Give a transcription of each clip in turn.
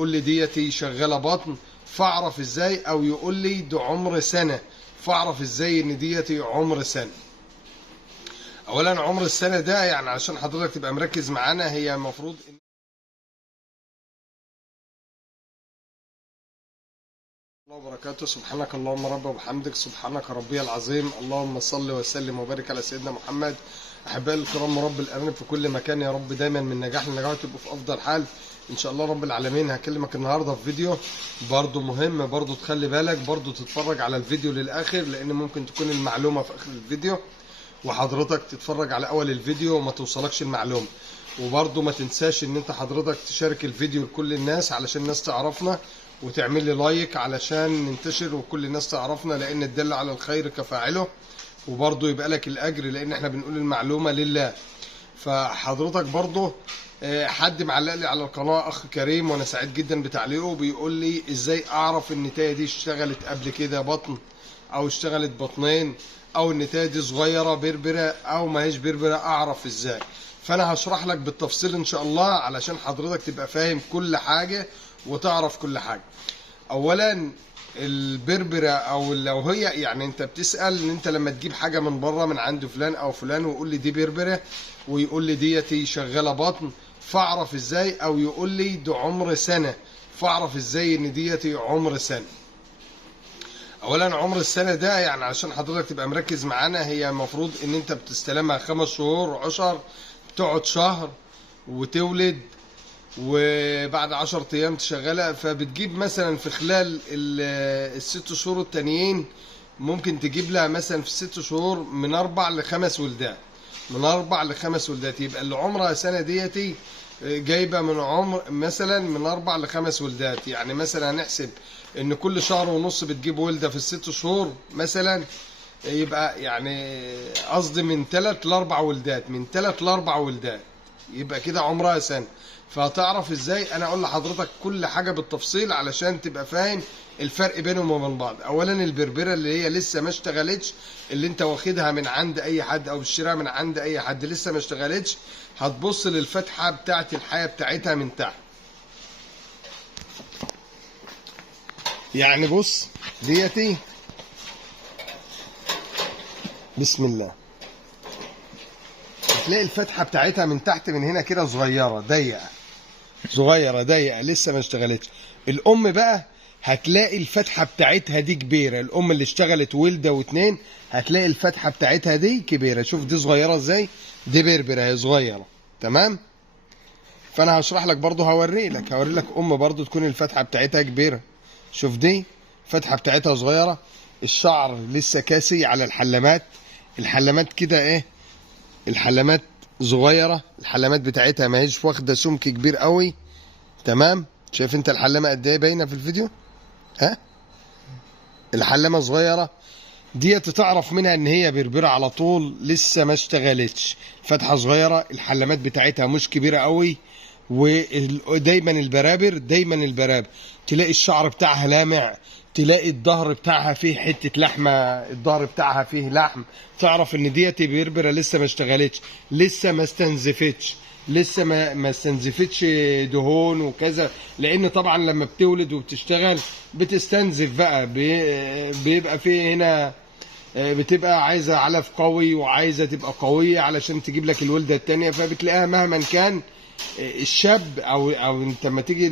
يقول لي ديتي شغاله بطن فاعرف ازاي، او يقول لي ده عمر سنه فاعرف ازاي ان ديتي عمر سنه. اولا عمر السنه ده يعني عشان حضرتك تبقى مركز معانا، هي المفروض الله وبركاته. سبحانك اللهم رب وبحمدك، سبحانك ربي العظيم. اللهم صل وسلم وبارك على سيدنا محمد. احبائي الكرام، رب الارانب في كل مكان، يا رب دايما من نجاح لنجاح تبقوا في افضل حال ان شاء الله رب العالمين. هكلمك النهارده في فيديو برضو مهم، برضو تخلي بالك، برضو تتفرج على الفيديو للاخر، لان ممكن تكون المعلومه في اخر الفيديو وحضرتك تتفرج على اول الفيديو وما توصلكش المعلومه. وبرضو ما تنساش ان انت حضرتك تشارك الفيديو لكل الناس علشان الناس تعرفنا، وتعمل لي لايك علشان ننتشر وكل الناس تعرفنا، لان الدل على الخير كفاعله، وبرضو يبقى لك الاجر لان احنا بنقول المعلومه لله. فحضرتك برضو حد معلق لي على القناه اخ كريم وانا سعيد جدا بتعليقه، بيقول لي ازاي اعرف النتايه دي اشتغلت قبل كده بطن او اشتغلت بطنين، او النتايه دي صغيره بربره او ما هيش بربره، اعرف ازاي؟ فانا هشرح لك بالتفصيل ان شاء الله علشان حضرتك تبقى فاهم كل حاجه وتعرف كل حاجه. اولا البربره، او لو هي يعني انت بتسال ان انت لما تجيب حاجه من بره من عند فلان او فلان ويقول لي دي بربره ويقول لي ديتي شغاله بطن فاعرف ازاي، او يقول لي ده عمر سنه فاعرف ازاي ان ديتي عمر سنه. اولا عمر السنه ده يعني عشان حضرتك تبقى مركز معانا، هي المفروض ان انت بتستلمها 5 شهور عشر، بتقعد شهر وتولد، وبعد 10 ايام تشغلها. فبتجيب مثلا في خلال ال6 شهور التانيين ممكن تجيب لها مثلا في 6 شهور من 4 ل5 ولدات، من 4 ل5 ولدات. يبقى اللي عمرها سنه ديتي جايبه من عمر مثلا من 4 ل5 ولدات. يعني مثلا هنحسب ان كل شهر ونص بتجيب ولده في ال6 شهور مثلا، يبقى يعني قصدي من 3 ل4 ولدات، من 3 ل4 ولدات، يبقى كده عمرها سنه. فهتعرف ازاي؟ انا اقول لحضرتك كل حاجه بالتفصيل علشان تبقى فاهم الفرق بينهم وبين بعض. اولا البربره اللي هي لسه ما اشتغلتش، اللي انت واخدها من عند اي حد او بتشتريها من عند اي حد لسه ما اشتغلتش، هتبص للفتحه بتاعه الحياه بتاعتها من تحت. يعني بص ديتي، بسم الله، هتلاقي الفتحه بتاعتها من تحت من هنا كده صغيره ضيقه، صغيره ضيقه لسه ما اشتغلتش. الام بقى هتلاقي الفتحه بتاعتها دي كبيره، الام اللي اشتغلت ولده واتنين هتلاقي الفتحه بتاعتها دي كبيره. شوف دي صغيره ازاي، دي بربره هي صغيره، تمام. فانا هشرح لك برضو، هوري لك ام برضو تكون الفتحه بتاعتها كبيره. شوف دي الفتحه بتاعتها صغيره، الشعر لسه كاسي على الحلمات، الحلمات كده ايه، الحلمات صغيره، الحلمات بتاعتها ما هيش واخده سمك كبير قوي، تمام. شايف انت الحلمه قد ايه باينه في الفيديو؟ ها، الحلمه صغيره ديت تعرف منها ان هي بربره على طول لسه ما اشتغلتش. فتحه صغيره، الحلمات بتاعتها مش كبيره قوي، ودايما البرابر، دايما البرابر تلاقي الشعر بتاعها لامع، تلاقي الظهر بتاعها فيه حته لحمه، الظهر بتاعها فيه لحم، تعرف ان ديت بربره لسه ما اشتغلتش، لسه ما استنزفتش، لسه ما استنزفتش دهون وكذا. لان طبعا لما بتولد وبتشتغل بتستنزف بقى، بيبقى فيه هنا بتبقى عايزه علف قوي وعايزه تبقى قويه علشان تجيب لك الولده الثانيه. فبتلاقيها مهما كان الشاب او انت لما تيجي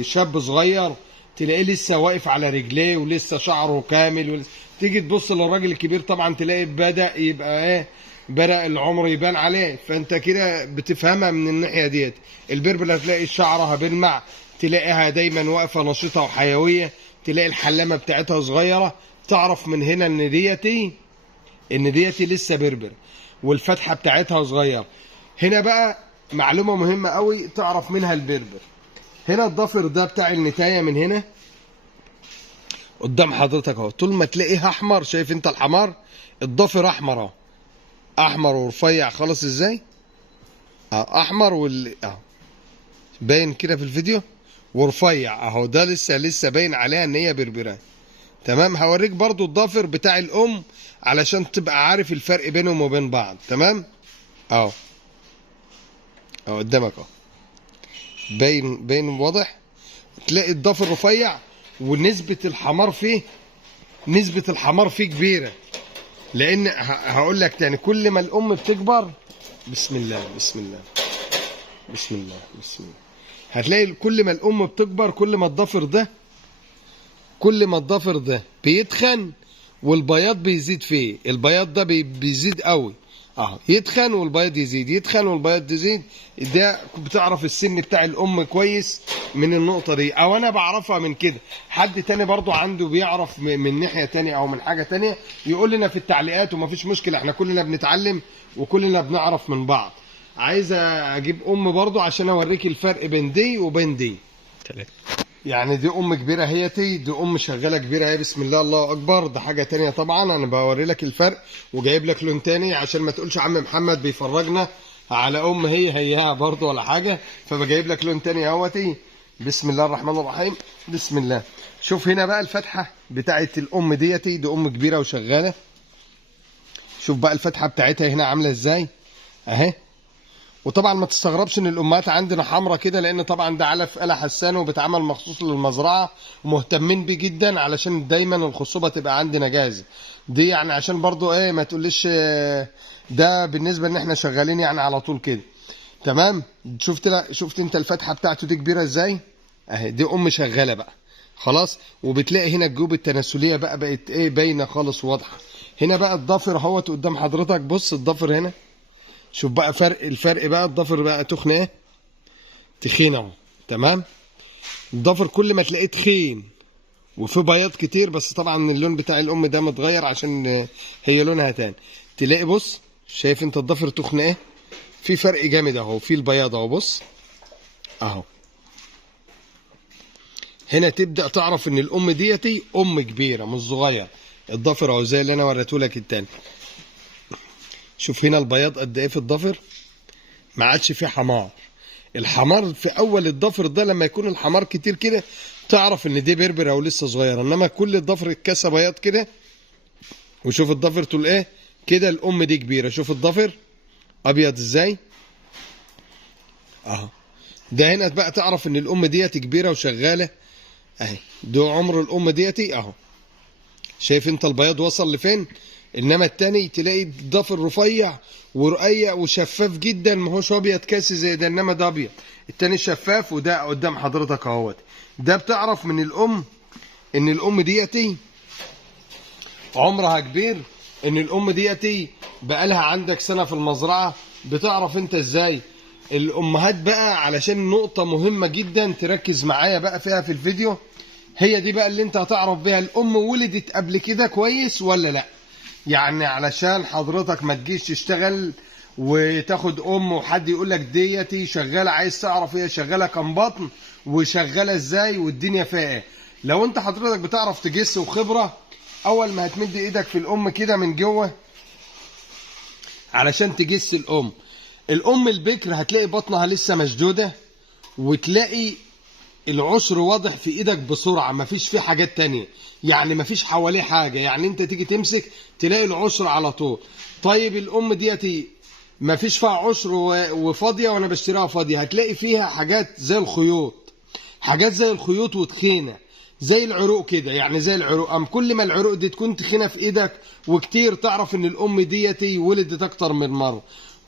لشاب صغير تلاقيه لسه واقف على رجليه ولسه شعره كامل، تيجي تبص للراجل الكبير طبعا تلاقي بدأ يبقى ايه، بدأ العمر يبان عليه. فانت كده بتفهمها من الناحيه ديت. البربل هتلاقي شعرها بيلمع، تلاقيها دايما واقفه نشيطه وحيويه، تلاقي الحلمه بتاعتها صغيره، تعرف من هنا ان ديتي لسه بربر والفتحه بتاعتها صغيره. هنا بقى معلومه مهمه قوي تعرف منها البربر. هنا الضفر ده بتاع النتايه من هنا قدام حضرتك اهو، طول ما تلاقيه احمر، شايف انت الحمار، الضفر احمر اهو، احمر ورفيع خالص ازاي، احمر اهو باين كده في الفيديو، ورفيع اهو، ده لسه باين عليها ان هي بربران، تمام. هوريك برضو الضافر بتاع الام علشان تبقى عارف الفرق بينهم وبين بعض، تمام. اهو قدامك اهو، باين واضح. تلاقي الضفر رفيع ونسبة الحمار فيه كبيرة. لان هقول لك تاني، كل ما الام بتكبر، بسم الله بسم الله بسم الله بسم الله، هتلاقي كل ما الام بتكبر كل ما الضفر ده بيتخن والبياض بيزيد فيه. البياض ده بيزيد قوي يتخن والبياض يزيد، يتخن والبياض يزيد. ده بتعرف السن بتاع الام كويس من النقطه دي، او انا بعرفها من كده. حد تاني برضو عنده بيعرف من ناحيه تانية او من حاجه تانية يقول لنا في التعليقات، ومفيش مشكله، احنا كلنا بنتعلم وكلنا بنعرف من بعض. عايز اجيب ام برضو عشان اوريك الفرق بين دي وبين دي. يعني دي ام كبيره هيتي، دي ام شغاله كبيره اهي، بسم الله الله اكبر. ده حاجه تانية طبعا، انا بوري لك الفرق وجايب لك لون تاني عشان ما تقولش عم محمد بيفرجنا على ام هي برضه ولا حاجه، فبجايب لك لون تاني اهوتي. بسم الله الرحمن الرحيم، بسم الله. شوف هنا بقى الفتحه بتاعت الام ديتي، دي ام كبيره وشغاله. شوف بقى الفتحه بتاعتها هنا عامله ازاي اهي. وطبعا ما تستغربش ان الامهات عندنا حمرة كده، لان طبعا ده علف آلة حسان وبيتعمل مخصوص للمزرعه، ومهتمين بيه جدا علشان دايما الخصوبه تبقى عندنا جاهزه. دي يعني عشان برضو ما تقوليش ده بالنسبه ان احنا شغالين يعني على طول كده. تمام. شفت انت الفتحه بتاعته دي كبيره ازاي اهي. دي ام شغاله بقى خلاص. وبتلاقي هنا الجيوب التناسليه بقى بقت باينه خالص وواضحه. هنا بقى الضفر اهوت قدام حضرتك، بص الضفر هنا، شوف بقى الفرق بقى. الضفر بقى تخن تخين اهو. تمام. الضفر كل ما تلاقيه تخين وفي بياض كتير، بس طبعا اللون بتاع الام ده متغير عشان هي لونها تاني. تلاقي بص، شايف انت الضفر تخن في فرق جامد اهو في البياض اهو. بص اهو. هنا تبدا تعرف ان الام ديتي ام كبيره مش صغير. الضفر اهو زي اللي انا وريته لك التاني. شوف هنا البياض قد ايه في الضفر، ما عادش فيه حمار. الحمار في اول الضفر ده لما يكون الحمار كتير كده تعرف ان دي بربر او لسه صغيره، انما كل الضفر اتكسى بياض كده. وشوف الضفر تقول كده الام دي كبيره. شوف الضفر ابيض ازاي اهو. ده هنا بقى تعرف ان الام ديت كبيره وشغاله اهي. ده عمر الام ديتي اهو. شايف انت البياض وصل لفين؟ انما التاني تلاقي الضفر رفيع ورقيق وشفاف جدا، ما هوش ابيض كاسي زي ده، انما ده ابيض. التاني شفاف، وده قدام حضرتك اهوت. ده بتعرف من الام ان الام ديتي عمرها كبير، ان الام ديتي بقالها عندك سنه في المزرعه. بتعرف انت ازاي؟ الامهات بقى علشان نقطه مهمه جدا تركز معايا بقى فيها في الفيديو، هي دي بقى اللي انت هتعرف بيها الام ولدت قبل كده كويس ولا لا. يعني علشان حضرتك ما تجيش تشتغل وتاخد ام وحد يقول لك ديتي شغاله، عايز تعرف هي شغاله كام بطن وشغاله ازاي والدنيا فيها ايه. لو انت حضرتك بتعرف تجس وخبره، اول ما هتمد ايدك في الام كده من جوه علشان تجس الام البكر هتلاقي بطنها لسه مشدوده، وتلاقي العشر واضح في ايدك بسرعه، مفيش فيه حاجات تانية، يعني مفيش حواليه حاجه. يعني انت تيجي تمسك تلاقي العشر على طول. طيب الام ديتي مفيش فيها عشر وفاضيه، وانا بشتريها فاضيه، هتلاقي فيها حاجات زي الخيوط، حاجات زي الخيوط وتخينه زي العروق كده. يعني زي العروق، كل ما العروق دي تكون تخينه في ايدك وكتير تعرف ان الام ديتي ولدت اكتر من مره.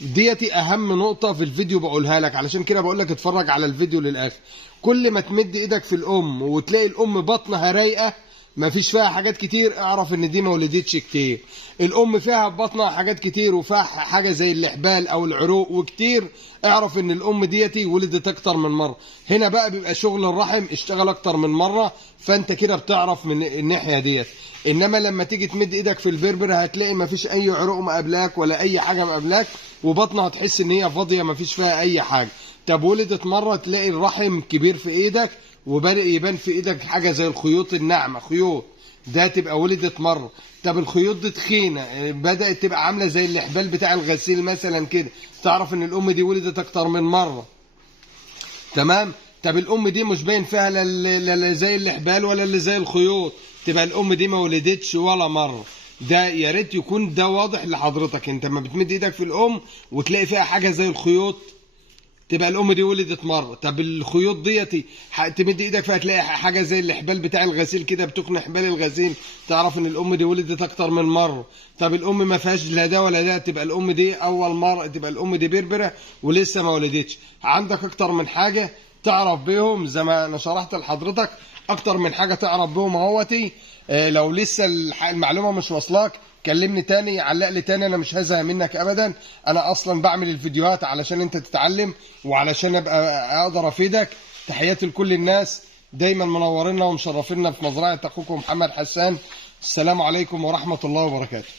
ديتي اهم نقطه في الفيديو بقولها لك، علشان كده بقول لك اتفرج على الفيديو للاخر. كل ما تمد ايدك في الام وتلاقي الام بطنها رايقه مفيش فيها حاجات كتير، اعرف ان دي ما ولدتش كتير. الام فيها بطنها حاجات كتير وفيها حاجه زي الاحبال او العروق وكتير، اعرف ان الام ديتي ولدت اكتر من مره. هنا بقى بيبقى شغل الرحم اشتغل اكتر من مره، فانت كده بتعرف من الناحيه ديت. انما لما تيجي تمد ايدك في البربر هتلاقي مفيش اي عروق مقابلاك ولا اي حاجه مقابلاك، وبطنها هتحس ان هي فاضيه مفيش فيها اي حاجه. طب ولدت مره تلاقي الرحم كبير في ايدك وبدأ يبان في ايدك حاجه زي الخيوط الناعمه، خيوط، ده تبقى ولدت مره. طب الخيوط دي تخينه بدأت تبقى عامله زي الاحبال بتاع الغسيل مثلا كده، تعرف ان الام دي ولدت اكتر من مره. تمام. طب الام دي مش باين فيها لا زي الاحبال ولا اللي زي الخيوط، تبقى الام دي ما ولدتش ولا مره. ده يا ريت يكون ده واضح لحضرتك. انت ما بتمد ايدك في الام وتلاقي فيها حاجه زي الخيوط تبقى الام دي ولدت مره. طب الخيوط ديتي تمد ايدك فيها تلاقي حاجه زي الحبال بتاع الغسيل كده، بتقنع حبال الغسيل، تعرف ان الام دي ولدت اكتر من مره. طب الام ما فيهاش لا ده ولا ده، تبقى الام دي اول مره، تبقى الام دي بربره ولسه ما ولدتش. عندك اكتر من حاجه تعرف بيهم زي ما انا شرحت لحضرتك، اكتر من حاجه تعرف بيهم اهوتي. لو لسه المعلومه مش واصلاك كلمني تاني، علق لي تاني، انا مش هزهق منك ابدا. انا اصلا بعمل الفيديوهات علشان انت تتعلم وعلشان ابقى اقدر افيدك. تحياتي لكل الناس، دايما منورينا ومشرفينا في مزرعه اخوكم محمد حسان. السلام عليكم ورحمه الله وبركاته.